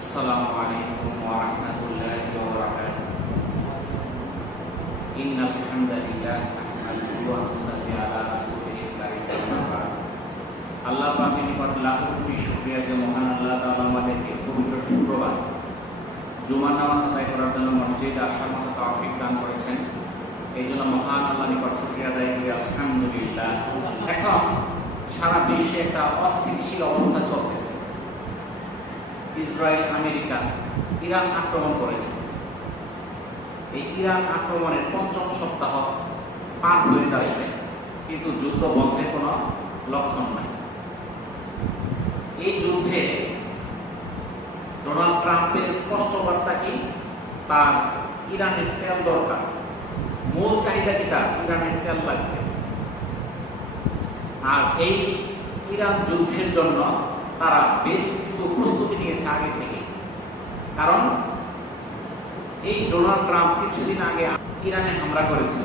السلام عليكم ورحمة الله وبركاته إن الحمد لله نحمده ونصلي على رسوله الكريم أما بعد আল্লাহ পাকের নিকট লাখ কোটি শুকরিয়া যে মহান আল্লাহ তাআলা আমাদেরকে পবিত্র শুক্রবার জুমার নামাজ আদায় করার জন্য মসজিদে আসার মতো তৌফিক দান করেছেন। এই জন্য মহান আল্লাহর নিকট শুকরিয়া আদায় করি আলহামদুলিল্লাহ। এখন সারা বিশ্বে একটা অস্থিতিশীল অবস্থা চলতেছে। ইসরায়েল, আমেরিকা, ইরান আক্রমণ করেছে। এই ইরান আক্রমণের পঞ্চম সপ্তাহ পার হয়ে যাচ্ছে, কিন্তু যুদ্ধ বন্ধের কোনো লক্ষণ নাই। এই যুদ্ধে ডোনাল্ড ট্রাম্পের স্পষ্ট বার্তা কি? তার ইরানের তেল দরকার, মূল চাহিদা কি? তার ইরানের তেল লাগবে। আর এই ইরান যুদ্ধের জন্য তারা বেশ কিছু প্রস্তুতি নিয়েছে আগে থেকে। কারণ এই ডোনাল্ড ট্রাম্প কিছুদিন আগে ইরানে হামলা করেছিল,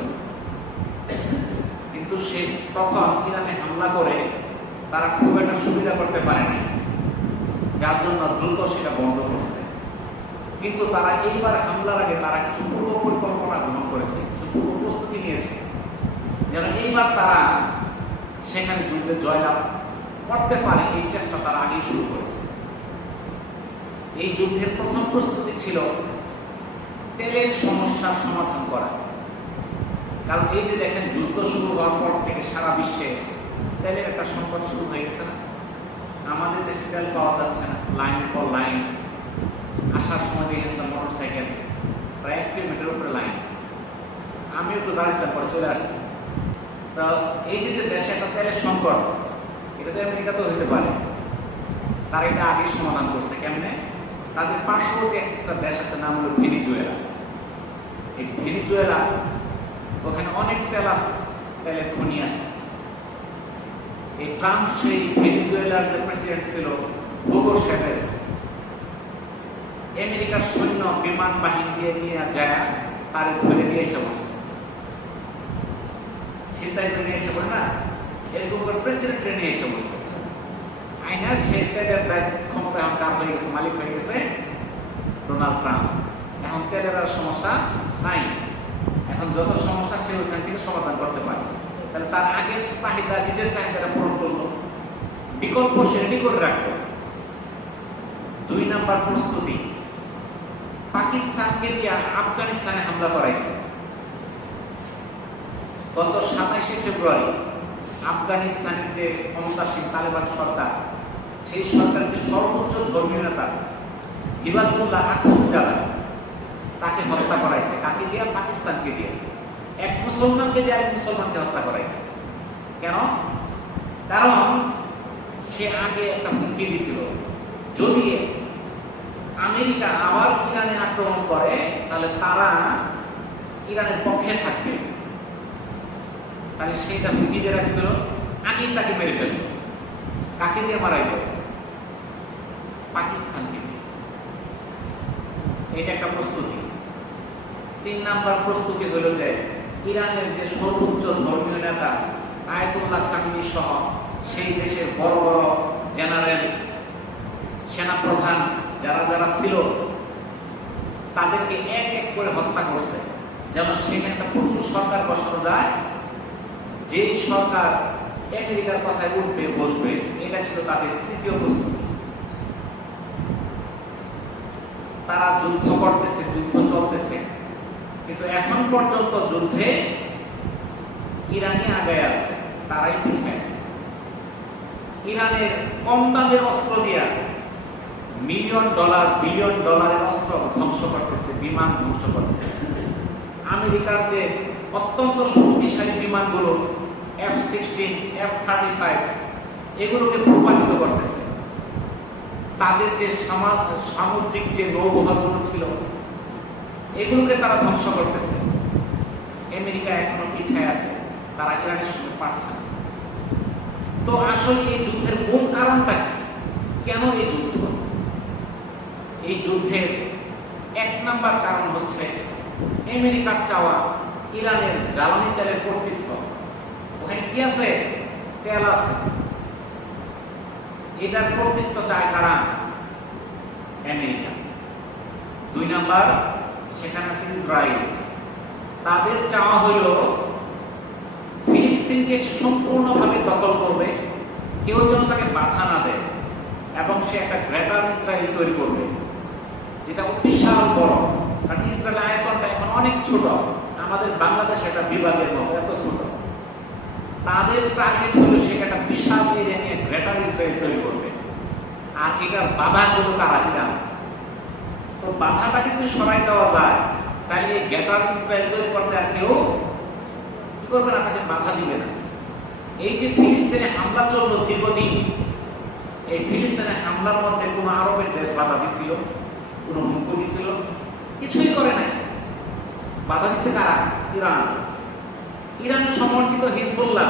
কিন্তু সে তখন ইরানে হামলা করে তারা খুব একটা সুবিধা করতে পারেনি, যার জন্য দ্রুত সেটা বন্ধ করছে। কিন্তু তারা এইবার হামলার আগে তারা কিছু পূর্ব পরিকল্পনা গ্রহণ করেছে, কিছু পূর্ব প্রস্তুতি নিয়েছে, যেন এইবার তারা সেখানে যুদ্ধে জয়লাভ করতে পারে। এই চেষ্টা তারা আগেই শুরু করেছে। এই যুদ্ধের প্রথম প্রস্তুতি ছিল তেলের সমস্যার সমাধান করা। কারণ এই যে দেখেন, যুদ্ধ শুরু হওয়ার পর থেকে সারা বিশ্বে তেলের একটা সংকট শুরু হয়ে গেছে না? আমাদের দেশে তেল পাওয়া যাচ্ছে না, লাইন পর লাইন। আসার সময় দিয়ে গেছিলাম মোটর সাইকেল, প্রায় 1 কিলোমিটার উপরে লাইন। আমি একটু দাঁড়িয়েছিলাম, পরে চলে আসছি। তো এই যে দেশে একটা তেলের সংকট, এটা তো আমেরিকাতেও হতে পারে। তারা এটা আগেই সমাধান করছে। কেমনে? তাদের পার্শ্ববর্তী একটা দেশ আছে, নাম হলো ভেনিজুয়েলা। এই ভেনিজুয়েলা, ওখানে অনেক তেল আছে, তেলের খনি আছে। এই ট্রাম্প সেই ভেনিজুয়েলার যে প্রেসিডেন্ট ছিল, হুগো চ্যাভেজ, আমেরিকার সৈন্য বিমান বাহিনী দিয়ে নিয়ে যায় তারে ধরে নিয়ে এসে বসে, ছিনতাই করে নিয়ে এসে বলে না, এরকম করে প্রেসিডেন্টকে নিয়ে এসে বসে আইনা। সে তেলের ক্ষমতা এখন কার হয়ে গেছে, মালিক হয়ে গেছে ডোনাল্ড ট্রাম্প। এখন তেলের আর সমস্যা নাই, এখন যত সমস্যা সে ওইখান থেকে সমাধান করতে পারে। তাহলে তার আগের চাহিদা, নিজের চাহিদাটা পূরণ করলো, বিকল্প সে রেডি করে রাখলো। 2 নাম্বার প্রস্তুতি, পাকিস্তানকে দিয়ে আফগানিস্তানে হামলা করাইছে। গত 27শে ফেব্রুয়ারি আফগানিস্তানের যে ক্ষমতাসীন তালেবান সরকার, সেই সরকারের যে সর্বোচ্চ ধর্মীয় নেতা হিবাতুল্লাহ আখুনজাদা, তাকে হত্যা করাইছে। কাকে দিয়ে? পাকিস্তানকে দিয়ে। এক মুসলমানকে দিয়ে আরেক মুসলমানকে হত্যা করাইছে। কেন? কারণ সে আগে একটা হুমকি দিছিল, যদি আমেরিকা আবার ইরানে আক্রমণ করে তাহলে তারা ইরানের পক্ষে থাকবে। তাহলে সেটা হুমকি দিয়ে রাখছিল, আগেই তাকে মেরে ফেলবে। কাকে দিয়ে মারাইল? পাকিস্তানকে দিয়ে। এটা একটা প্রস্তুতি। 3 নাম্বার প্রস্তুতি হলো যে ইরানের যে সর্বোচ্চ ধর্মীয় নেতা আয়াতুল্লাহ খামেনি সহ সেই দেশের বড় বড় জেনারেল, সেনাপ্রধান যারা যারা ছিল, তাদেরকে এক এক করে হত্যা করছে, যেন সেখানে একটা নতুন সরকার বসানো যায়, যে সরকার আমেরিকার কথায় উঠবে বসবে। এটা ছিল তাদের তৃতীয় প্রস্তুতি। তারা যুদ্ধ করতেছে, যুদ্ধ চলতেছে, কিন্তু এখন পর্যন্ত যুদ্ধে ইরানই আগে আছে, তারাই পিছিয়ে আছে। ইরানের কম দামের অস্ত্র দিয়া মিলিয়ন ডলার, বিলিয়ন ডলারের অস্ত্র ধ্বংস করতেছে, বিমান ধ্বংস করতেছে। আমেরিকার যে অত্যন্ত শক্তিশালী বিমানগুলো F-16, F-35, এগুলোকে ভূপাতিত করতেছে। তাদের যে সামুদ্রিক যে নৌবহরগুলো ছিল, এগুলোকে তারা ধ্বংস করতেছে। আমেরিকা এখনো পিছিয়ে আছে, তারা ইরানের সঙ্গে পারছে না। তো আসলে এই যুদ্ধের মূল কারণটা কি? কেন এই যুদ্ধ? এই যুদ্ধের 1 নাম্বার কারণ হচ্ছে আমেরিকার চাওয়া ইরানের জ্বালানি তেলের কর্তৃত্ব। ওখানে কি আছে? তেল আছে। এটার কর্তৃত্ব চায় কারা? আমেরিকা। 2 নাম্বার সেখানে আছে ইসরায়েল। তাদের চাওয়া হলো ফিলিস্তিনকে সে সম্পূর্ণভাবে দখল করবে, কেউ যেন তাকে বাধা না দেয়, এবং সে একটা গ্রেটার ইসরায়েল তৈরি করবে, যেটা বিশাল বড়। কারণ ইসরায়েল আয়তনটা এখন অনেক ছোট, আমাদের বাংলাদেশ একটা বিভাগের মতো এত ছোট। তাদের টার্গেট হলো সে একটা বিশাল এরিয়া নিয়ে গ্রেটার ইসরায়েল তৈরি করবে। আর এটার বাধা হলো কারা? ইরান। তো বাধাটা কিন্তু সরাই দেওয়া যায়, তাহলে এই গ্রেটার ইসরায়েল তৈরি করতে আর কেউ কি করবে না, তাকে বাধা দিবে না। এই যে ফিলিস্তিনে হামলা চললো দীর্ঘদিন, এই ফিলিস্তিনে হামলার মধ্যে কোনো আরবের দেশ বাধা দিছিল, কোনো মুখ দিছিল? কিছুই করে নাই। বাধা দিচ্ছে কারা? ইরান। ইরান সমর্থিত হিজবুল্লাহ,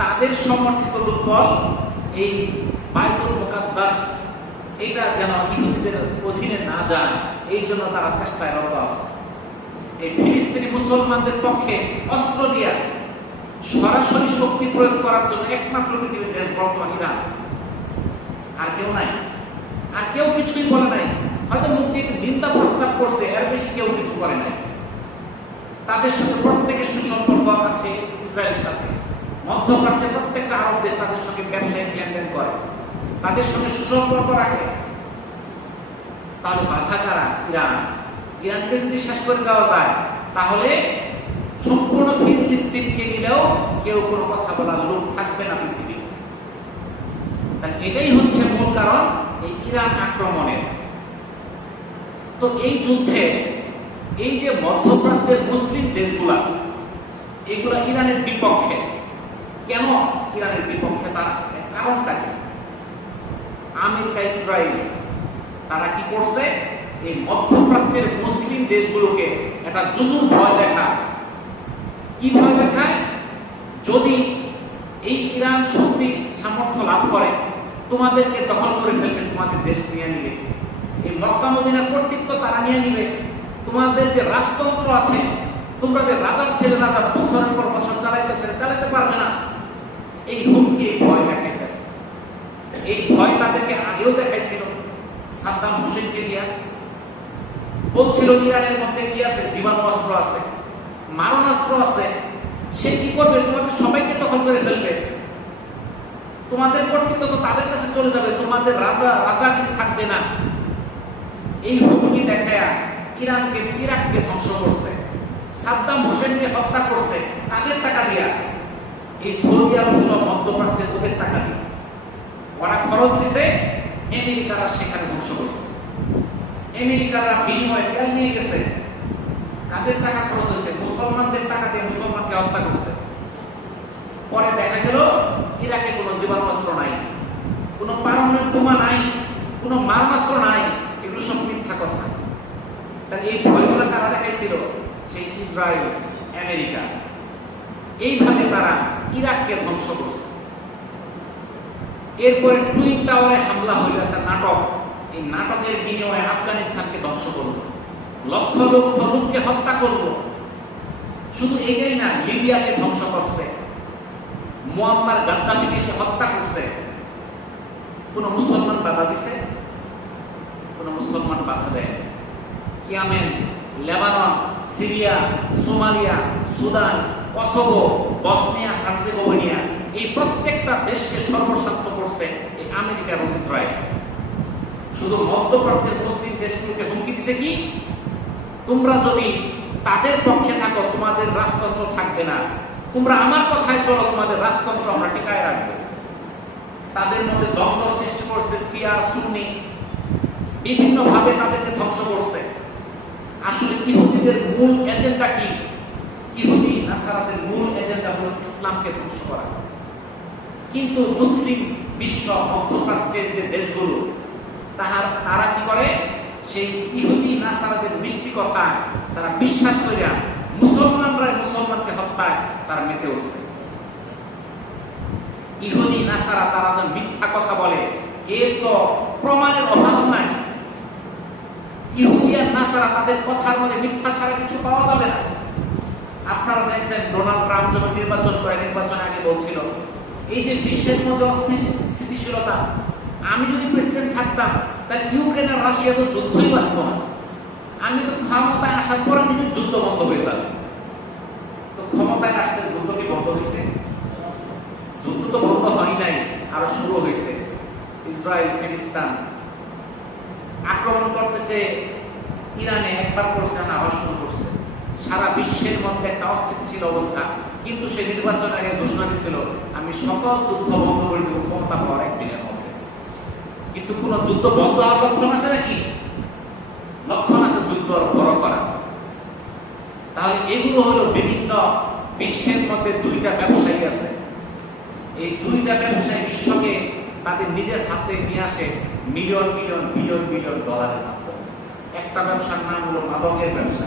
তাদের সমর্থিত দুর্বল এই বাইতুল মুকাদ্দাস, এটা যেন ইহুদিদের অধীনে না যায়, এই জন্য তারা চেষ্টায় রত আছে। এই ফিলিস্তিনি মুসলমানদের পক্ষে অস্ত্র দিয়া সরাসরি শক্তি প্রয়োগ করার জন্য একমাত্র পৃথিবীর দেশ বর্তমান ইরান, আর কেউ নাই। আর কেউ কিছুই বলে নাই, হয়তো মুক্তি নিন্দা প্রস্তাব করছে, এর বেশি কেউ কিছু করে নাই। তাদের সাথে প্রত্যেকের সুসম্পর্ক আছে ইসরায়েলের সাথে। মধ্যপ্রাচ্যের প্রত্যেকটা আরব দেশ তাদের সঙ্গে ব্যবসায়িক লেনদেন করে, তাদের সঙ্গে সুসম্পর্ক রাখে। তাহলে বাধা কারা? ইরান। ইরানকে যদি শেষ করে দেওয়া যায়, তাহলে সম্পূর্ণ ফিলিস্তিনকে নিলেও কেউ কোনো কথা বলার লোক থাকবে না পৃথিবী। এটাই হচ্ছে মূল কারণ এই ইরান আক্রমণের। তো এই যুদ্ধে এই যে মধ্যপ্রাচ্যের মুসলিম দেশগুলা, এগুলা ইরানের বিপক্ষে। কেন ইরানের বিপক্ষে? তার কারণটা কি? আমেরিকা, ইসরায়েল তারা কি করছে? এই মধ্যপ্রাচ্যের মুসলিম দেশগুলোকে একটা জুজুর ভয় দেখায়। কি ভয় দেখায়? যদি এই ইরান শক্তি সামর্থ্য লাভ করে, তোমাদেরকে দখল করে ফেলবে, তোমাদের দেশ নিয়ে নিবে, এই মক্কা মদিনার কর্তৃত্ব তারা নিয়ে নিবে, তোমাদের যে রাজতন্ত্র আছে, তোমরা যে রাজার ছেলে রাজা বছরের পর বছর চালাইতে পারবে না। এই হুমকি, এই ভয় দেখাইতেছে। এই ভয় তাদেরকে আগেও দেখাইছিল সাদ্দাম হোসেনকে দিয়া। বলছিল ইরানের মধ্যে কি আছে? জীবাণু অস্ত্র আছে, মারণাস্ত্র আছে। সে কি করবে? তোমাদের সবাইকে দখল করে ফেলবে, তোমাদের কর্তৃত্ব তো তাদের কাছে চলে যাবে, তোমাদের রাজাগিরি থাকবে না। এই হুমকি দেখায়া ইরাককে ধ্বংস করছে, সাদ্দাম হোসেনকে হত্যা করছে। তাদের টাকা দিয়া, এই সৌদি আরব সহ মধ্যপ্রাচ্যের ওদের টাকা দিয়ে ওরা খরচ দিছে, আমেরিকারা সেখানে ধ্বংস করছে। আমেরিকারা বিনিময়ে তেল নিয়ে গেছে, কাদের টাকা খরচ হয়েছে? মুসলমানদের টাকা দিয়ে মুসলমানকে হত্যা করছে। পরে দেখা গেল ইরাকে কোনো জীবাণুস্ত্র নাই, কোনো পারমাণবিক বোমা নাই, কোনো মারণাস্ত্র নাই। এগুলো সব মিথ্যা কথা। তাহলে এই ভয়গুলো তারা দেখাইছিল সেই ইসরায়েল, আমেরিকা। এইভাবে তারা ইরাককে ধ্বংস করছে। এরপরে টুইন টাওয়ারে হামলা হইল, একটা নাটক। এই নাটকের বিনিময়ে আফগানিস্তানকে ধ্বংস করলো, লক্ষ লক্ষ লোককে হত্যা করলো। শুধু এটাই না, লিবিয়াকে ধ্বংস করছে, মুয়াম্মার গাদ্দাফিকে সে হত্যা করছে। কোন মুসলমান বাধা দিছে? কোন মুসলমান বাধা দেয়? Yemen, Lebanon, Syria, Somalia, Sudan, Kosovo, Bosnia Herzegovina, এই প্রত্যেকটা দেশকে সর্বশান্ত করছে এই আমেরিকা এবং ইসরায়েল। শুধু মধ্যপ্রাচ্যের মুসলিম দেশগুলোকে হুমকি দিছে কি? তোমরা যদি তাদের পক্ষে থাকো, তোমাদের রাজতন্ত্র থাকবে না। তোমরা আমার কথায় চলো, তোমাদের রাজতন্ত্র আমরা টিকায় রাখবো। তাদের মধ্যে দ্বন্দ্ব সৃষ্টি করছে, শিয়া সুন্নি, বিভিন্ন ভাবে তাদেরকে ধ্বংস করছে। আসলে ইহুদিদের মূল এজেন্ডা কি? ইহুদি নাসারাদের মূল এজেন্ডা হলো ইসলামকে ধ্বংস করা। কিন্তু মুসলিম বিশ্ব, মধ্যপ্রাচ্যের যে দেশগুলো, তারা কি করে? সেই ইহুদি নাসারাদের মিষ্টি কথা তারা বিশ্বাস করিয়া মুসলমানকে হত্যায় তারা মেতে উঠছে। ইহুদি নাসারা তারা যে মিথ্যা কথা বলে, এর তো প্রমাণের অভাব নাই। ইহুদি আর নাসারা তাদের কথার মধ্যে মিথ্যা ছাড়া কিছু পাওয়া যাবে না। আপনারা দেখছেন ডোনাল্ড ট্রাম্প যখন নির্বাচন করে, নির্বাচন আগে বলছিল এই যে বিশ্বের মধ্যে অস্থিতিশীলতা, আমি যদি প্রেসিডেন্ট থাকতাম তাহলে ইউক্রেন আর রাশিয়া তো যুদ্ধই বাঁচত না। আমি তো ক্ষমতায় আসার পরে কিন্তু যুদ্ধ বন্ধ হয়ে যাবে। তো ক্ষমতায় আসতে যুদ্ধ কি বন্ধ হয়েছে? যুদ্ধ তো বন্ধ হয় নাই, আরো শুরু হয়েছে। ইসরায়েল ফিলিস্তিন আক্রমণ করতেছে, ইরানে একবার করছে না, আবার শুরু করছে। সারা বিশ্বের মধ্যে একটা অস্থিতিশীল অবস্থা। কিন্তু সে নির্বাচন আগে ঘোষণা দিয়েছিল, আমি সকল যুদ্ধ বন্ধ করে দেব ক্ষমতা পাওয়ার একদিনের মধ্যে। কিন্তু কোন যুদ্ধ বন্ধ হওয়ার লক্ষণ আছে নাকি? লক্ষণ আছে যুদ্ধ বড় করা। তাহলে এগুলো হলো বিভিন্ন বিশ্বের মধ্যে দুইটা ব্যবসায়ী আছে। এই দুইটা ব্যবসায়ী বিশ্বকে তাদের নিজের হাতে নিয়ে আসে মিলিয়ন মিলিয়ন বিলিয়ন বিলিয়ন ডলারের মাধ্যমে। একটা ব্যবসার নাম হলো মাদকের ব্যবসা,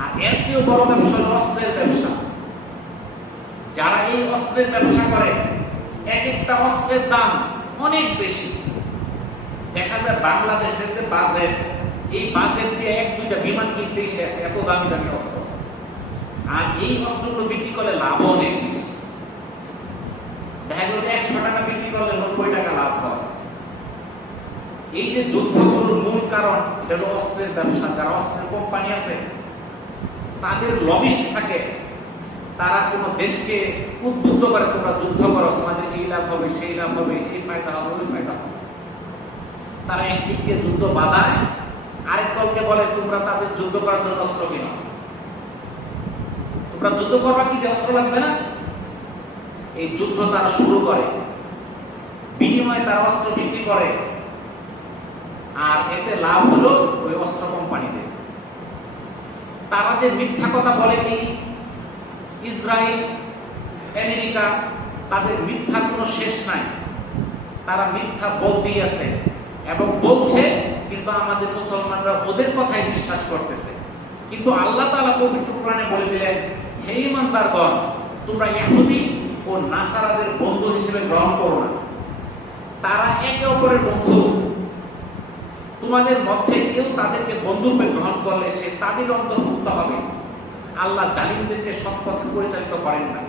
আর এর চেয়েও বড় ব্যবসা হলো অস্ত্রের ব্যবসা। যারা এই অস্ত্রের ব্যবসা করে, এক একটা অস্ত্রের দাম অনেক বেশি। দেখা যায় বাংলাদেশের যে বাজেট, এই বাজেট দিয়ে এক দুইটা বিমান কিনতেই শেষ, এত দামি দামি অস্ত্র। আর এই অস্ত্রগুলো বিক্রি করলে লাভও অনেক বেশি। দেখা গেল 100 টাকা বিক্রি করলে 90 টাকা লাভ হয়। এই যে যুদ্ধগুলোর মূল কারণ এটা হলো অস্ত্রের ব্যবসা। যারা অস্ত্রের কোম্পানি আছে, তাদের লবিস্ট থাকে, তারা কোনো দেশকে উদ্বুদ্ধ করে, তোমরা যুদ্ধ করো, তোমাদের এই লাভ হবে, সেই লাভ হবে, এই ফায়দা হবে, ওই ফায়দা হবে। তারা একদিক দিয়ে যুদ্ধ বাধায়, আরেক দলকে বলে তোমরা তাদের যুদ্ধ করার জন্য অস্ত্র কিনো। তোমরা যুদ্ধ করবা, কি অস্ত্র লাগবে না? এই যুদ্ধ তারা শুরু করে, বিনিময়ে তারা অস্ত্র বিক্রি করে, আর এতে লাভ হলো ওই অস্ত্র কোম্পানিদের। তারা যে মিথ্যা কথা বলে, এই ইসরায়েল আমেরিকা, তাদের মিথ্যার কোনো শেষ নাই। তারা মিথ্যা বলতেই আছে এবং বলছে, কিন্তু আমাদের মুসলমানরা ওদের কথাই বিশ্বাস করতেছে। কিন্তু আল্লাহ তাআলা পবিত্র কোরআনে বলে দিলেন, হে ঈমানদারগণ, তোমরা ইহুদি ও নাসারাদের বন্ধু হিসেবে গ্রহণ করো না। তারা একে অপরের বন্ধু। তোমাদের মধ্যে কেউ তাদেরকে বন্ধুরূপে গ্রহণ করলে সে তাদের অন্তর্ভুক্ত হবে। আল্লাহ জালিমদেরকে সৎ পথে পরিচালিত করেন না।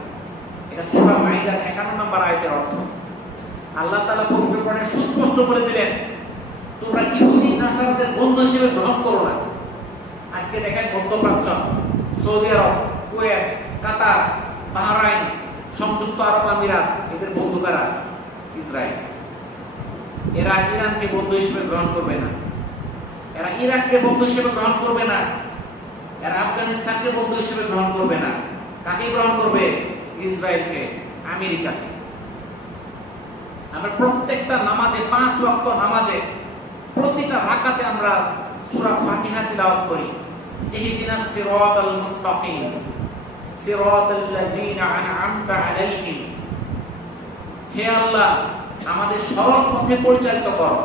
এটা সূরা মাইদার 51 নম্বর আয়াতের অর্থ। আল্লাহ তাআলা পবিত্র কোরআনে সুস্পষ্ট বলে দিলেন, তোমরা ইহুদি নাসারাদের বন্ধু হিসেবে গ্রহণ করো না। আজকে দেখেন মধ্যপ্রাচ্য, সৌদি আরব, কুয়েত, কাতার, বাহরাইন, সংযুক্ত আরব আমিরাত, এদের বন্ধু কারা? ইসরায়েল। এরা ইরানকে বন্ধু হিসেবে গ্রহণ করবে না, এরা ইরাককে বন্ধু হিসেবে গ্রহণ করবে না, এরা আফগানিস্তানকে বন্ধু হিসেবে গ্রহণ করবে না। কাকে গ্রহণ করবে? ইসরায়েলকে, আমেরিকাকে। আমরা প্রত্যেকটা নামাজে, 5 ওয়াক্ত নামাজে, প্রতিটা রাকাতে আমরা সূরা ফাতিহা তিলাওয়াত করি, ইহদিনাস সিরাতাল মুস্তাকিম সিরাতাল লাযিনা আন'আমতা আলাইহিম। হে আল্লাহ, আমাদের সরল পথে পরিচালিত করো।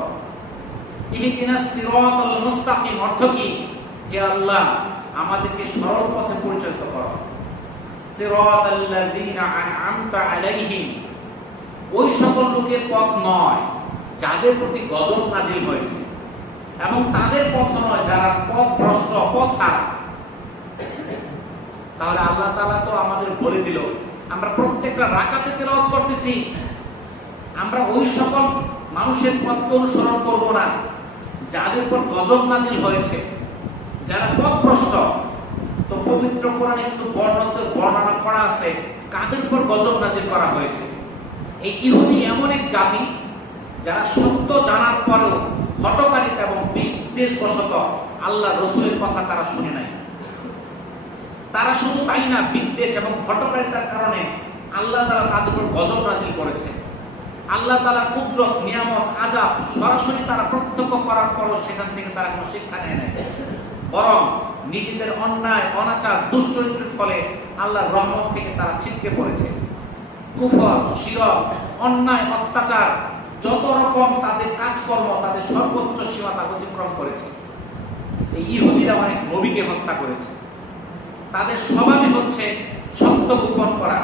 ইহদিনাস সিরাতাল মুস্তাকিম অর্থ কি? হে আল্লাহ, আমাদেরকে সরল পথে পরিচালিত করো। সিরাতাল লাযিনা আন'আমতা আলাইহিম, ওই সকল লোকের পথ নয় যাদের প্রতি গজব নাজিল হয়েছে, এবং তাদের পথ নয় যারা পথভ্রষ্ট, পথহারা। তাহলে আল্লাহ তাআলা তো আমাদের বলে দিল, আমরা প্রত্যেকটা রাকাতে তেলাওয়াত করতেছি, আমরা ওই সকল মানুষের পথকে অনুসরণ করব না যাদের উপর গজব নাজিল হয়েছে, যারা পথভ্রষ্ট। তো পবিত্র কোরআনে কিন্তু বর্ণনা করা আছে কাদের উপর গজব নাজিল করা হয়েছে। এই ইহুদি এমন এক জাতি যারা সত্য জানার পরেও হঠকারিতা এবং বিদ্বেষবশত আল্লাহ রাসূলের কথা তারা শুনে নাই। তারা শুধু তাই না, বিদ্বেষ এবং হঠকারিতার কারণে আল্লাহ তাআলা তাদের উপর গজব নাজিল করেছে। আল্লাহ তাআলা কুদরত, নিয়ামত, আযাব সরাসরি তারা প্রত্যক্ষ করার পরও সেখান থেকে তারা কোনো শিক্ষা নেয় নাই, বরং নিজেদের অন্যায়, অনাচার, দুশ্চরিত্রের ফলে আল্লাহর রহমত থেকে তারা ছিটকে পড়েছে। কুফর, শিরক, অন্যায়, অত্যাচার, যত রকম তাদের কাজকর্ম, তাদের সর্বোচ্চ সীমা তা অতিক্রম করেছে। এই ইহুদিরা অনেক নবীকে হত্যা করেছে। তাদের স্বভাবই হচ্ছে সত্য গোপন করা,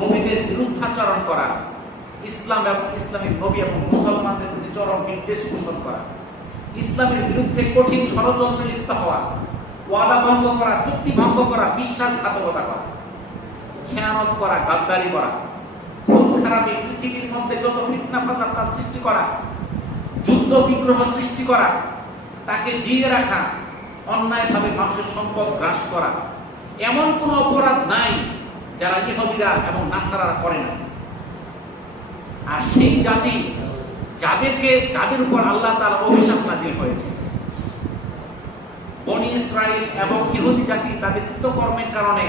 নবীদের বিরুদ্ধাচরণ করা, ইসলাম এবং ইসলামিক নবী এবং মুসলমানদের প্রতি চরম বিদ্বেষ পোষণ করা, ইসলামের বিরুদ্ধে কঠিন ষড়যন্ত্রে লিপ্ত হওয়া, ওয়াদা ভঙ্গ করা, চুক্তি ভঙ্গ করা, বিশ্বাসঘাতকতা করা, খেয়ানত করা, গাদ্দারি করা, খুন খারাপি, পৃথিবীর মধ্যে যত ফিতনা ফাসাদ তা সৃষ্টি করা, যুদ্ধ বিগ্রহ সৃষ্টি করা, তাকে জিয়ে রাখা, অন্যায়ভাবে মানুষের সম্পদ গ্রাস করা, এমন কোন অপরাধ নাই যারা ইহুদিরা এবং নাসারারা করে না। আর সেই জাতি যাদের উপর আল্লাহ তাআলা অভিশাপ নাযিল হয়েছে, বনী ইসরাইল এবং ইহুদি জাতি তাদের কৃতকর্মের কারণে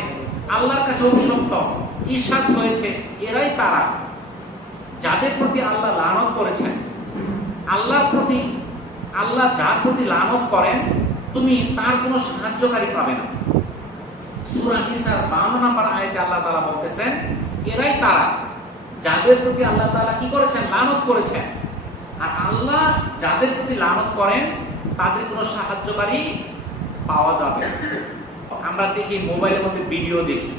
আল্লাহর কাছে অভিশপ্ত, ঈর্ষাদ হয়েছে, এরাই তারা যাদের প্রতি আল্লাহ লানত করেছেন। আল্লাহ যার প্রতি লানত করেন, তুমি তার কোনো সাহায্যকারী পাবে না। সূরা নিসার 52 নম্বর আয়াতে আল্লাহ তাআলা বলতেছেন, এরাই তারা যাদের প্রতি আল্লাহ তাআলা কি করেছেন? লানত করেছেন। আর আল্লাহ যাদের প্রতি লানত করেন তাদের কোনো সাহায্যকারী পাওয়া যাবে না। আমরা দেখি মোবাইলের মধ্যে ভিডিও দেখি,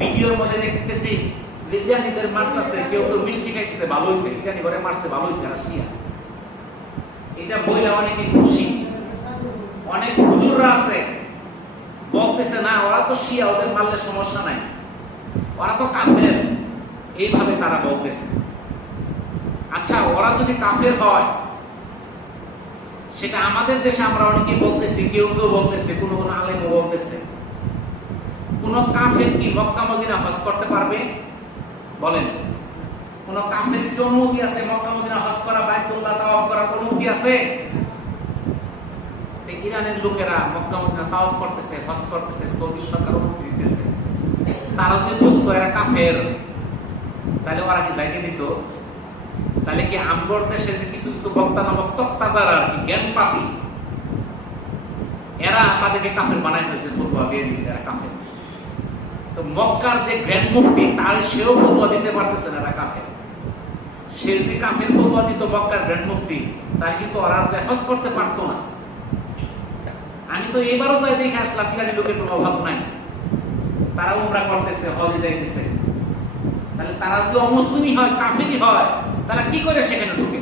ভিডিওর মধ্যে দেখতেছি যে ইরানিদের মারতেছে, কেউ কেউ মিষ্টি খাইতেছে, ভালো হয়েছে, ইরানি ঘরে মারছে, ভালো হয়েছে, আর শিয়া এটা বইলে অনেকে খুশি। অনেক হুজুররা আছে বলতেছে, না ওরা তো শিয়া, ওদের মারলে সমস্যা নাই, ওরা তো কাফের, এইভাবে তারা বলতেছে। আচ্ছা, ওরা যদি কাফের হয়, সেটা আমাদের দেশে আমরা অনেকেই বলতেছি, কেউ কেউ বলতেছে, কোন কোন আলেমও বলতেছে, কোন কাফের কি মক্কা মদিনা হজ করতে পারবে? বলেন, কোন কাফের কি অনুমতি আছে মক্কা মদিনা হজ করা, বাইতুল্লাহ তাওয়াফ করার অনুমতি আছে? ইরানের লোকেরা মক্কা মদিনা তাওয়াফ করতেছে, হজ করতেছে, সৌদি সরকার অনুমতি দিতেছে। তারা যদি বুঝতো এরা কাফের, তাহলে ওরা কি যাইতে দিত? তাহলে কি আমগর দেশের যে কিছু কিছু বক্তা নামক তক্তাজার আর কি জ্ঞান পাপি, এরা তাদেরকে কাফের বানাই ফেলছে, ফতোয়া দিয়ে দিচ্ছে এরা কাফের। তো মক্কার যে গ্র্যান্ড মুফতি, তার সেও ফতোয়া দিতে পারতেছে না এরা কাফের। সে যদি কাফের ফতোয়া দিত মক্কার গ্র্যান্ড মুফতি, তাহলে কিন্তু ওরা যায় হজ করতে পারতো না। আমি তো এবারও যাই দেখে আসলাম, ইরানি লোকের কোনো অভাব নাই, তারা উমরা করতেছে, হজে যাইতেছে। তাহলে তারা যদি অমুসলিমই হয়, কাফেরই হয়, তারা কি করে সেখানে ঢুকে?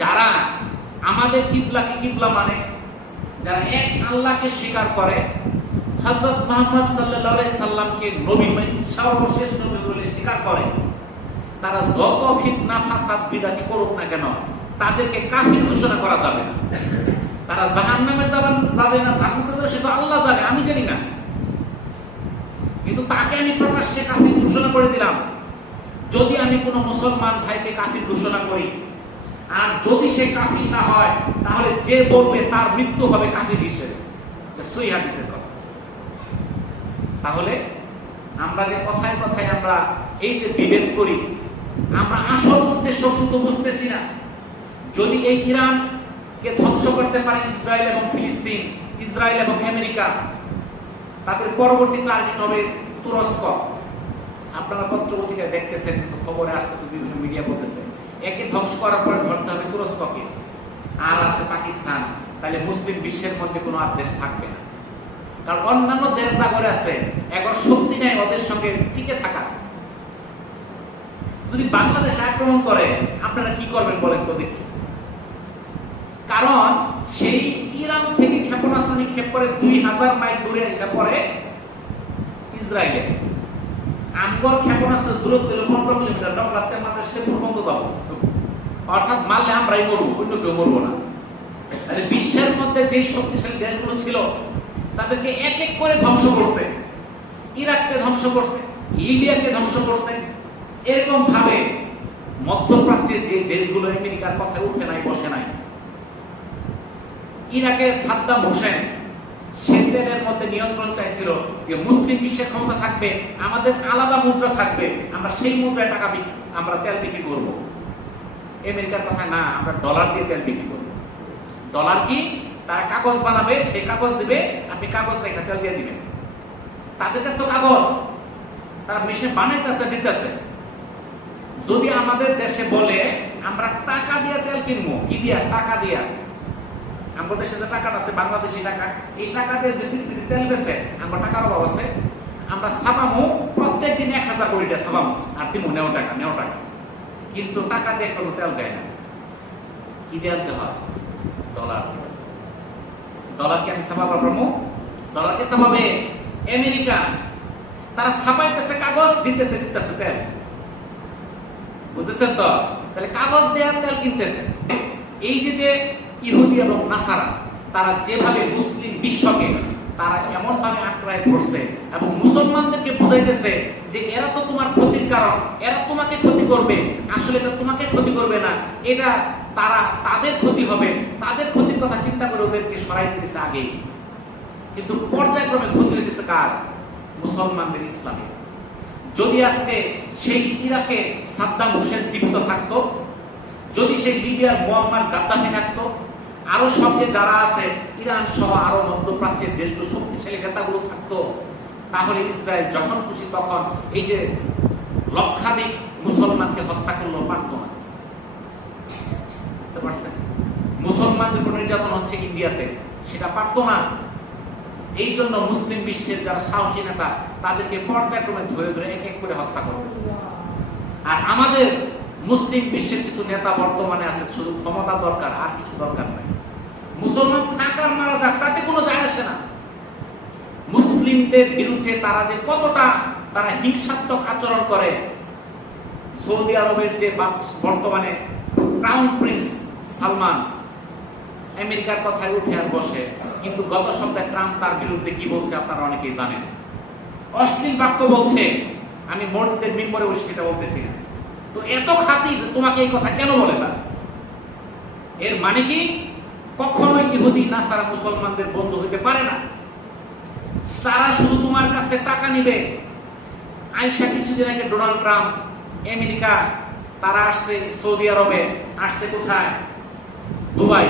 যারা আমাদের কিবলাকে কিবলা মানে, যারা এক আল্লাহকে স্বীকার করে, হযরত মুহাম্মদ সাল্লাল্লাহু আলাইহি সাল্লামকে নবী, সর্বশেষ নবী বলে স্বীকার করে, তারা যত ফিতনা ফাসাদ বিদাতি করুক না কেন, তাদেরকে কাফির ঘোষণা করা যাবে না। তারা জাহান্নামে যাবে না, জান্নাতে যাবে সেটা আল্লাহ জানে, আমি জানি না। কিন্তু তাকে আমি প্রকাশ্যে কাফির ঘোষণা করে দিলাম। যদি আমি কোনো মুসলমান ভাইকে কাফির ঘোষণা করি, আর যদি সে কাফির না হয়, তাহলে যে বলবে তার মৃত্যু হবে কাফির হিসেবে। সহিহ হাদিসের কথা। তাহলে আমরা যে কথায় কথায় আমরা এই যে বিভেদ করি, আমরা আসল উদ্দেশ্য কিন্তু বুঝতেছি না। যদি এই ইরানকে ধ্বংস করতে পারে ইসরায়েল এবং ফিলিস্তিন, ইসরায়েল এবং আমেরিকা, তাদের পরবর্তী টার্গেট হবে তুরস্ক। আপনারা পত্র পত্রিকায় দেখতেছেন, কিন্তু খবরে আসতেছে, বিভিন্ন মিডিয়া বলতেছে একে ধ্বংস করার পরে ধরতে হবে তুরস্ককে, আর আছে পাকিস্তান। তাহলে মুসলিম বিশ্বের মধ্যে কোনো আর দেশ থাকবে না, কারণ অন্যান্য দেশ যা করে আছে, এখন শক্তি নেই ওদের সঙ্গে টিকে থাকা। যদি বাংলাদেশ আক্রমণ করে, আপনারা কি করবেন বলেন তো দেখি? কারণ সেই ইরান থেকে ক্ষেপণাস্ত্র নিক্ষেপ করে 2000 মাইল দূরে এসে পড়ে ইসরায়েলে। আমগর ক্ষেপণাস্ত্র দূরত্ব 15 কিলোমিটার, রাতে মাত্র সে পর্যন্ত যাব, অর্থাৎ মারলে আমরাই মরবো, অন্য কেউ মরবো না। তাহলে বিশ্বের মধ্যে যেই শক্তিশালী দেশগুলো ছিল, তাদেরকে এক এক করে ধ্বংস করছে। ইরাককে ধ্বংস করছে, লিবিয়াকে ধ্বংস করছে। এরকম ভাবে মধ্যপ্রাচ্যের যে দেশগুলো আমেরিকার কথায় উঠে নাই, বসে নাই। ইরাকে সাদ্দাম হোসেন সেন্টেনের মধ্যে নিয়ন্ত্রণ চাইছিল যে মুসলিম বিশ্বের ক্ষমতা থাকবে, আমাদের আলাদা মুদ্রা থাকবে, আমরা সেই মুদ্রায় টাকা আমরা তেল বিক্রি করবো। আমেরিকার কথা না, আমরা ডলার দিয়ে তেল বিক্রি করবো। ডলার কি? তারা কাগজ বানাবে, সেই কাগজ দিবে, আপনি কাগজ রেখা তেল দিয়ে দিবেন। তাদের কাছে তো কাগজ, তারা মেশিনে বানাইতেছে, দিতেছে। যদি আমাদের দেশে বলে আমরা টাকা দিয়ে তেল কিনবো, কি দিয়া? টাকা দিয়া। আমাদের দেশে যে টাকাটা আছে, বাংলাদেশি টাকা, এই টাকা দিয়ে যদি পৃথিবীতে তেল বেছে, আমার টাকার অভাব আছে, আমরা ছাপামো প্রত্যেক দিন 1000 কোটি টাকা ছাপামো, আর দিব নেও টাকা। কিন্তু টাকা দিয়ে কোনো তেল দেয় না। কি দিয়ে আনতে হয়? ডলার। ডলারকে আমি ছাপাবার প্রমো, ডলারকে ছাপাবে আমেরিকা। তারা ছাপাইতেছে কাগজ, দিতেছে তেল। বুঝতেছেন তো? তাহলে কাগজ দেওয়ার তেল কিনতেছে। এই যে ইহুদি এবং নাসারা তারা যেভাবে মুসলিম বিশ্বকে তারা এমন ভাবে আঁকড়ায় ধরছে এবং মুসলমানদেরকে বুঝাইতেছে যে এরা তো তোমার ক্ষতির কারণ, এরা তোমাকে ক্ষতি করবে, আসলে এটা তোমাকে ক্ষতি করবে না, এটা তাদের ক্ষতি হবে, তাদের ক্ষতির কথা চিন্তা করে ওদেরকে সরাই দিতেছে আগেই। কিন্তু পর্যায়ক্রমে ক্ষতি হইতেছে কার? মুসলমানদের, ইসলামে। যদি আজকে সেই ইরাকে সাদ্দাম হোসেন জীবিত থাকতো, যদি সেই লিবিয়ার মুয়াম্মার গাদ্দাফি থাকতো, আরো সঙ্গে যারা আছে ইরান সহ আরো মধ্যপ্রাচ্যের দেশগুলো শক্তিশালী নেতাগুলো থাকতো, তাহলে ইসরায়েল যখন খুশি তখন এই যে লক্ষাধিক মুসলমানকে হত্যা করলো পারত না। বুঝতে পারছেন? মুসলমানদের উপর নির্যাতন হচ্ছে ইন্ডিয়াতে, সেটা পারত না। এই জন্য মুসলিম বিশ্বের যারা সাহসী নেতা তাদেরকে পর্যায়ক্রমে ধরে ধরে এক এক করে হত্যা করতেছে। আর আমাদের মুসলিম বিশ্বের কিছু নেতা বর্তমানে আছে, শুধু ক্ষমতা দরকার, আর কিছু দরকার নাই। মুসলমান থাকার মারা যাক, তাতে কোনো যায় আসে না। মুসলিমদের বিরুদ্ধে তারা যে কতটা তারা হিংসাত্মক আচরণ করে, সৌদি আরবের যে বর্তমানে ক্রাউন প্রিন্স সালমান আমেরিকার কথায় উঠে আর বসে, কিন্তু গত সপ্তাহে ট্রাম্প তার বিরুদ্ধে কি বলছে আপনারা অনেকেই জানেন। অশ্লীল বাক্য বলছে, আমি মসজিদের মিম্বরে বসে সেটা বলতেছি না। তো এত খাতির তোমাকে এই কথা কেন বলে? না, এর মানে কি? কখনোই ইহুদি নাসারা মুসলমানদের বন্ধু হইতে পারে না। তারা শুধু তোমার কাছে টাকা নিবে। আইসা কিছুদিন আগে ডোনাল্ড ট্রাম্প আমেরিকা, তারা আসছে সৌদি আরবে, আসছে কোথায়? দুবাই,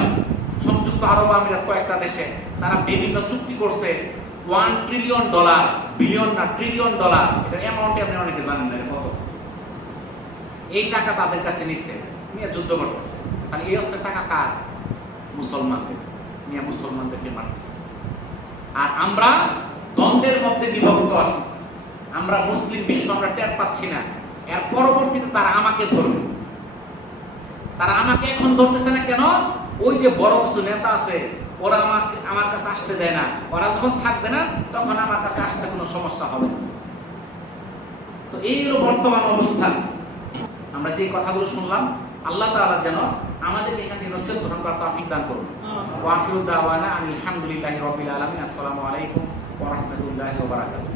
সংযুক্ত আরব আমিরাত, কয়েকটা দেশে তারা বিভিন্ন চুক্তি করছে। $1 ট্রিলিয়ন, বিলিয়ন না ট্রিলিয়ন ডলার, এটা অ্যামাউন্টে আপনি অনেকে জানেন না কত। এই টাকা তাদের কাছে নিচ্ছে, নিয়ে যুদ্ধ করতেছে। তাহলে এই হচ্ছে টাকা কার? মুসলমানদের, নিয়ে মুসলমানদেরকে মারতেছে। আর আমরা দ্বন্দ্বের মধ্যে বিভক্ত আছি। আমরা মুসলিম বিশ্ব আমরা টের পাচ্ছি না। এর পরবর্তীতে তারা আমাকে ধরবে। তারা আমাকে এখন ধরতেছে না কেন? ওই যে বড় কিছু নেতা আছে, ওরা আমার কাছে আসতে দেয় না। ওরা যখন থাকবে না তখন আমার কাছে আসতে কোনো সমস্যা হবে না। তো এই হলো বর্তমান অবস্থা। আমরা যে কথাগুলো শুনলাম, আল্লাহ তাআলা যেন আমাদের এখান থেকে নসিহত গ্রহণ করার তৌফিক দান করুন। ওয়া আখিরু দাওয়ানা আলহামদুলিল্লাহি রাব্বিল আলামিন। আসসালামু আলাইকুম ওয়া রাহমাতুল্লাহি ওয়া বারাকাতুহু।